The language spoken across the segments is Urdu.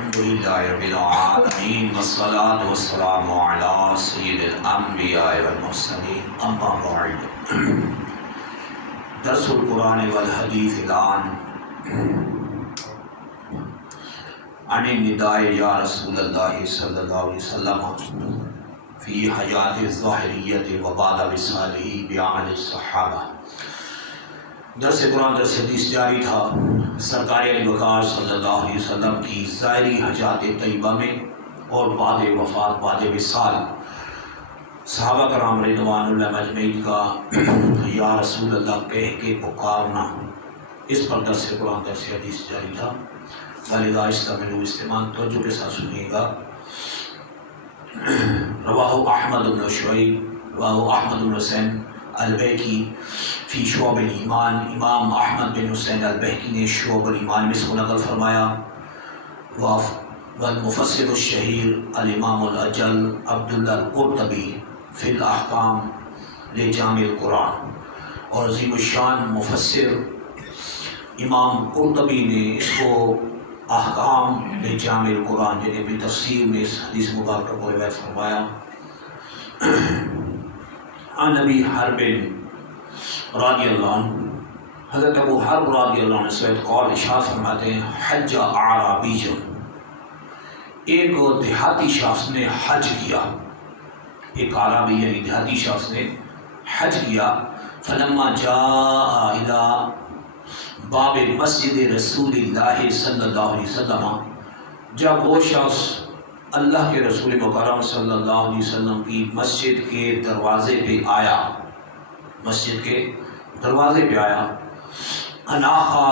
الحمدللہ رب العالمین والصلاة والسلام علی سید الانبیاء والمرسلین اما بعد درس القرآن والحدیث الان عن النداء یا رسول اللہ صلی اللہ علیہ وسلم فی حیات الظاہریت و بعد وصالہ بعمل الصحابہ۔ درس قرآن درس حدیث جاری تھا سرکار علی وقار صلی اللہ علیہ وسلم کی ظاہری حیات طیبہ میں اور بعد وفات بعد وصال صحابہ کرام رضوان اللہ مجمعین کا یا رسول اللہ کہہ کے پکارنا، اس پر درس قرآن درس حدیث جاری تھا۔ والدہ استعملوا استعمال توجہ کے ساتھ سنیے گا۔ رواہ احمد بن شعیب رواہ احمد بن حسین البیکی فی شعب الایمان، امام احمد بن حسین البیکی نے شعب الایمان میں اس کو نقل فرمایا۔ والمفسر الشہیر الامام الاجل عبداللہ القرطبی فی الاحکام لجامع القرآن، اور عظیم الشان مفسر امام قرطبی نے اس کو احکام لجامع القرآن یعنی اپنی تفسیر میں اس حدیث مبارکہ کو روایت فرمایا۔ عن ابی حرب رضی اللہ عنہ، حضرت ابو حرب رضی اللہ عنہ سے قول ارشاد فرماتے ہیں حج اعرابی، ایک دیہاتی شخص نے حج کیا، ایک عربی یعنی دیہاتی شخص نے حج کیا۔ فلما جاء الى باب مسجد رسول اللہ صلی اللہ علیہ وسلم، جب وہ شخص اللہ کے رسول مکرم صلی اللہ علیہ وسلم کی مسجد کے دروازے پہ آیا، مسجد کے دروازے پہ آیا، اناخا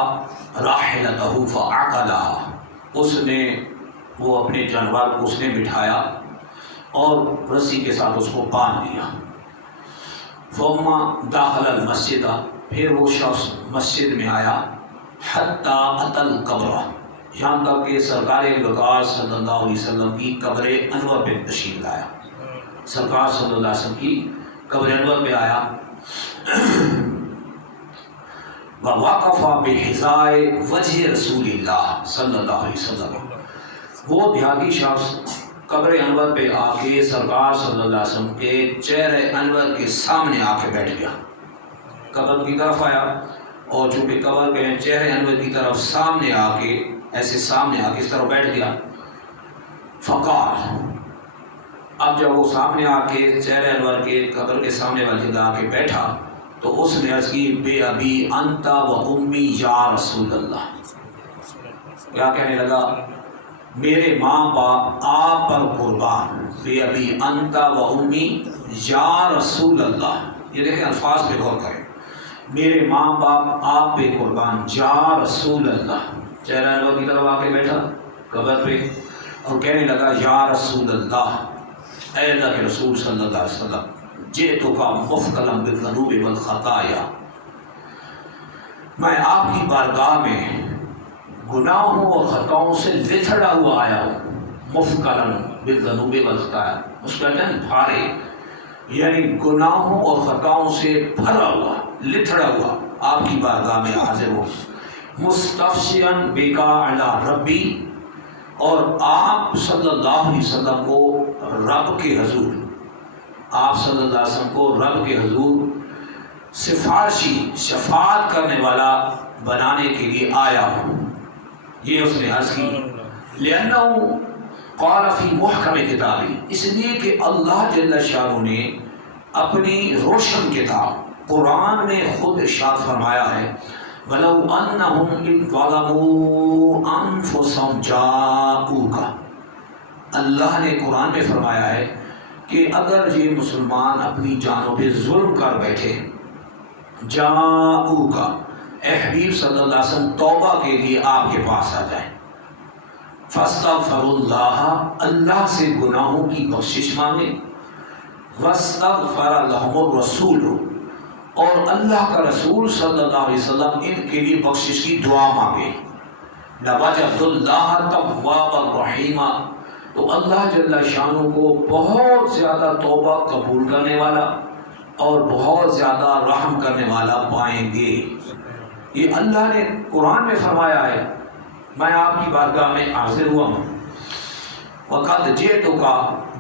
راحلتہ فعقلها، اس نے وہ اپنے جانور کو اس نے بٹھایا اور رسی کے ساتھ اس کو باندھ دیا۔ ثم داخل المسجد، پھر وہ شخص مسجد میں آیا، حتی اتی القبر، یہاں تک کہ سرکار وقار صلی اللہ علیہ وسلم کی قبر انور پہ تشریف لایا، سرکار صلی اللہ علیہ وسلم کی قبر انور پہ آیا۔ ووقف بحذاء وجہ رسول اللہ صلی اللہ علیہ وسلم، وہ دیہاتی شخص قبر انور پہ آ کے سرکار صلی اللہ علیہ وسلم کے چہرے انور کے سامنے آ کے بیٹھ گیا، قبر کی طرف آیا اور چونکہ قبر کے چہرے انور کی طرف سامنے آ کے ایسے سامنے آ کے اس طرح بیٹھ گیا۔ فقال، اب جب وہ سامنے آ کے چہرے انور کے قبر کے سامنے والی جگہ آ کے بیٹھا تو اس نے عرض کی بے ابی انت و امی یا رسول اللہ، کیا کہنے لگا؟ میرے ماں باپ آپ پر قربان، بے ابی انت و امی یا رسول اللہ، یہ دیکھیں الفاظ پہ غور کریں، میرے ماں باپ آپ پہ قربان یا رسول اللہ، چہرہ انور کی طرف آ کے بیٹھا قبر پہ اور کہنے لگا یا رسول اللہ، اے اللہ کے رسول صلی اللہ علیہ وسلم، جئتک مثقلا بالذنوب والخطایا، میں آپ کی بارگاہ میں گناہوں اور خطاؤں سے لتھڑا ہوا آیا ہوں۔ مثقلا بالذنوب والخطایا، اس کا کہتے ہیں بھارے، یعنی گناہوں اور خطاؤں سے بھرا ہوا، لتھڑا ہوا آپ کی بارگاہ میں حاضر ہوں۔ مستفشیا بک علی ربی، اور آپ صلی اللہ علیہ وسلم کو رب کے حضور، آپ صلی اللہ علیہ وسلم کو رب کے حضور سفارشی شفاعت کرنے والا بنانے کے لیے آیا ہوں، یہ اس نے عرض کی۔ لأنہ قال فی محکم کتابی، اس لیے کہ اللہ جل شانہ نے اپنی روشن کتاب قرآن میں خود ارشاد فرمایا ہے وَلَوْ أَنَّهُمْ إِذْ ظَلَمُوا أَنفُسَهُمْ جَاءُوكَ، اللہ نے قرآن میں فرمایا ہے کہ اگر یہ مسلمان اپنی جانوں پہ ظلم کر بیٹھے، جاءوک، اے حبیب صلی اللہ علیہ وسلم توبہ کے لیے آپ کے پاس آ جائیں، فاستغفروا اللہ، اللہ سے گناہوں کی بخشش مانگیں، واستغفر لهم الرسول، اور اللہ کا رسول صلی اللہ علیہ وسلم ان کے لیے بخشش کی دعا مانگے، لوجدوا اللہ توابا رحیما، تو اللہ جل شانہ کو بہت زیادہ توبہ قبول کرنے والا اور بہت زیادہ رحم کرنے والا پائیں گے۔ یہ اللہ نے قرآن میں فرمایا ہے، میں آپ کی بارگاہ میں حاضر ہوا ہوں وقد جئتک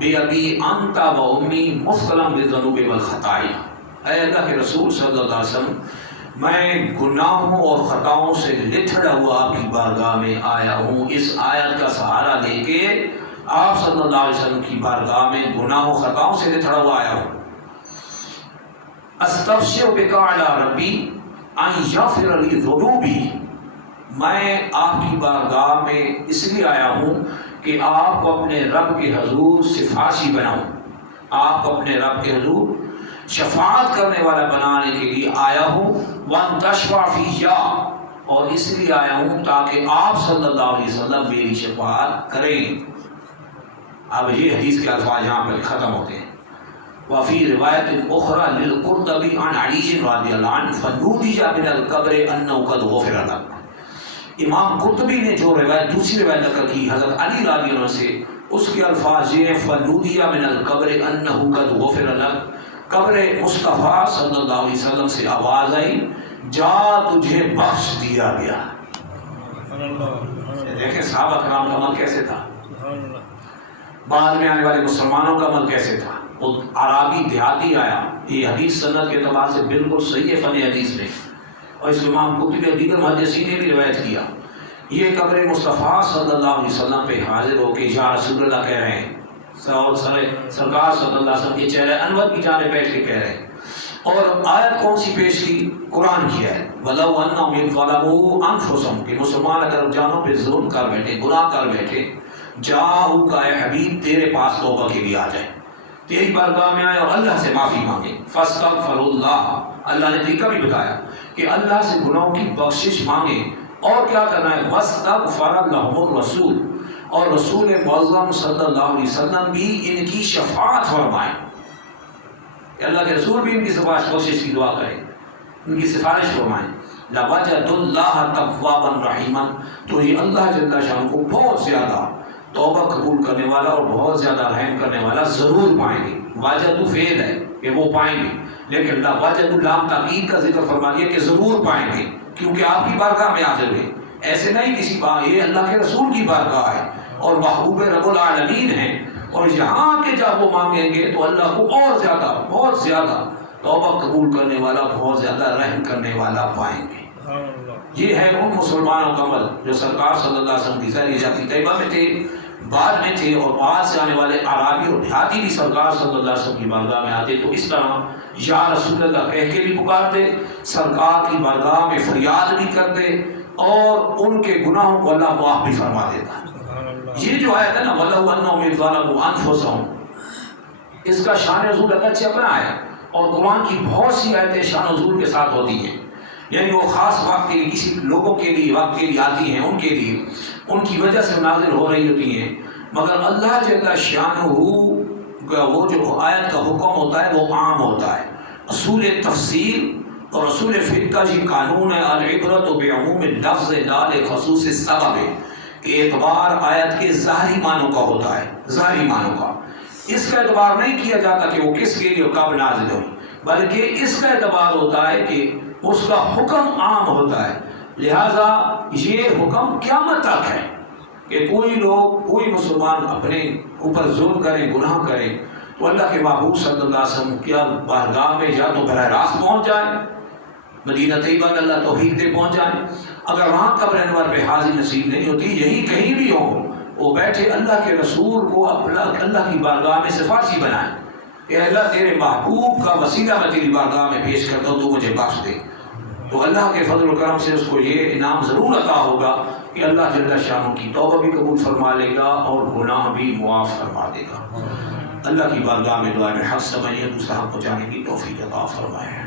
بأبی انت و امی مثقلا بالذنوب والخطایا، اے اللہ کے رسول صلی اللہ علیہ وسلم میں گناہوں اور خطاؤں سے لتھڑا ہوا آپ کی بارگاہ میں آیا ہوں، اس آیت کا سہارا لے کے آپ صلی اللہ علیہ وسلم کی بارگاہ میں گناہوں خطاؤں سے لتھڑا ہوا آیا ہوں۔ استفشر بک علی ربی ان یغفر لی ذنوبی، میں آپ کی بارگاہ میں اس لیے آیا ہوں کہ آپ کو اپنے رب کے حضور سفارشی بناؤں، آپ کو اپنے رب کے حضور شفاعت کرنے والا بنانے کے لیے آیا ہوں، وَأَن تَشْفَعَ فِيَّ، اور اس لیے آیا ہوں تاکہ آپ صلی اللہ علیہ وسلم میری شفاعت کریں۔ اب یہ حدیث کے الفاظ یہاں پر ختم ہوتے ہیں۔ وفی روایت اخرى للقرطبی عن علی رضی اللہ عنہ فنودی من القبر انہ قد غفر لک، امام قرطبی نے جو روایت دوسری روایت نقل کی حضرت علی رضی اللہ عنہ سے، اس کے الفاظ یہ فنودی من القبر انہ قد غفر لک، قبر مصطفیٰ صلی اللہ علیہ وسلم سے آواز آئی جا تجھے بخش دیا گیا۔ دیکھیں صحابہ کرام کا عمل کیسے تھا، بعد میں آنے والے مسلمانوں کا عمل کیسے تھا۔ وہ عرابی دیہاتی آیا، یہ حدیث سند کے اعتبار سے بالکل صحیح ہے فن حدیث میں، اور اس امام قرطبی اور دیگر محدثین نے بھی روایت کیا۔ یہ قبر مصطفیٰ صلی اللہ علیہ وسلم پہ حاضر ہو کے یا رسول اللہ کہہ رہے ہیں، سرکار صلی اللہ علیہ وسلم کے چہرے انور کی جانب بیٹھ کے کہہ رہے ہیں، اور آیت کون سی پیش کی؟ قرآن کی ہے، وَلَوْ أَنَّهُمْ ظَلَمُوا أَنفُسَهُمْ، کہ مسلمان اگر جانوں پہ ظلم کر بیٹھے، گناہ کر بیٹھے، جاؤک اے حبیب تیرے پاس توبہ کے لیے آ جائے، تیری بارگاہ میں آئے اور اللہ سے معافی مانگے، فَاسْتَغْفِرُوا اللَّهَ، اللہ نے طریقہ بھی بتایا کہ اللہ سے گناہوں کی بخشش مانگے، اور کیا کرنا ہے، وَاسْتَغْفَرَ لَهُمُ الرَّسُولُ، اور رسول معظم صلی اللہ علیہ وسلم بھی ان کی شفاعت فرمائیں، کہ اللہ کے رسول بھی ان کی سفارش بخشش کی دعا کریں، ان کی سفارش فرمائیں۔ لَوَجَدُ اللَّهَ تَوَّابًا رَحِيمًا، تو یہ اللہ جل شانہ کو بہت زیادہ توبہ قبول کرنے والا اور بہت زیادہ رحم کرنے والا ضرور پائیں گے۔ واجد فعل ہے کہ وہ پائیں گے، لیکن واجد لام تاکید کا ذکر فرما دیا کہ ضرور پائیں گے، کیونکہ آپ کی بارگاہ میں حاضر ہیں، ایسے نہیں کسی بار، یہ اللہ کے رسول کی بارگاہ ہے اور محبوب رب العالمین ہیں، اور یہاں کے جب وہ مانگیں گے تو اللہ کو اور زیادہ بہت زیادہ توبہ قبول کرنے والا، بہت زیادہ رحم کرنے والا پائیں گے۔ یہ ہے ان مسلمانوں کا عمل جو سرکار صلی اللہ علیہ وسلم کی ظاہری ذاتی طیبہ میں تھے، بعد میں تھے، اور بعد سے آنے والے عرابی اور دیہاتی بھی سرکار صلی اللہ علیہ وسلم کی بارگاہ میں آتے تو اس طرح یا رسول اللہ کہہ کے بھی پکارتے، سرکار کی بارگاہ میں فریاد بھی کرتے، اور ان کے گناہوں کو اللہ معاف بھی فرما دیتا۔ یہ جو آیت ہے نا وَلَوْ أَنَّهُمْ ظَلَمُوا أَنفُسَهُمْ، اس کا شان نزول اللہ سے اپنا ہے، اور قرآن کی بہت سی آیتیں شان نزول کے ساتھ ہوتی ہیں، یعنی وہ خاص وقت کے لیے کسی لوگوں کے لیے وقت کے لیے آتی ہیں، ان کے لیے ان کی وجہ سے نازل ہو رہی ہوتی ہیں، مگر اللہ جل شانہ کا وہ جو آیت کا حکم ہوتا ہے وہ عام ہوتا ہے۔ اصول تفسیر اور اصول فقہ کا یہ قانون ہے، العبرۃ بعموم اللفظ لا لخصوص السبب، کہ اعتبار آیت کے ظاہری معنوں کا ہوتا ہے، ظاہری معنوں کا، اس کا اعتبار نہیں کیا جاتا کہ وہ کس کے لیے کب نازل ہوئی، بلکہ اس کا اعتبار ہوتا ہے کہ اس کا حکم عام ہوتا ہے، لہذا یہ حکم قیامت تک ہے کہ کوئی مسلمان اپنے اوپر ظلم کرے، گناہ کرے، تو اللہ کے محبوب صلی اللہ علیہ وسلم کیا بارگاہ میں یا تو براہ راست پہنچ جائے، مدینہ طیبہ میں اللہ توفیق دے پہنچ جائے، اگر وہاں قبر انور پہ حاضر نصیب نہیں ہوتی، یہی کہیں بھی ہو، وہ بیٹھے اللہ کے رسول کو اللہ کی بارگاہ میں سفارشی بنائیں کہ اللہ تیرے محبوب کا وسیلہ میں تیری بارگاہ میں پیش کرتا ہوں، تو مجھے بخش دے، تو اللہ کے فضل و کرم سے اس کو یہ انعام ضرور عطا ہوگا کہ اللہ جل شانہ کی توبہ بھی قبول فرما لے گا اور گناہ بھی معاف فرما دے گا۔ اللہ کی بارگاہ میں دعا میں حق سمجھے، دوسرا حق پہنچانے کی توفیق عطا فرمائے۔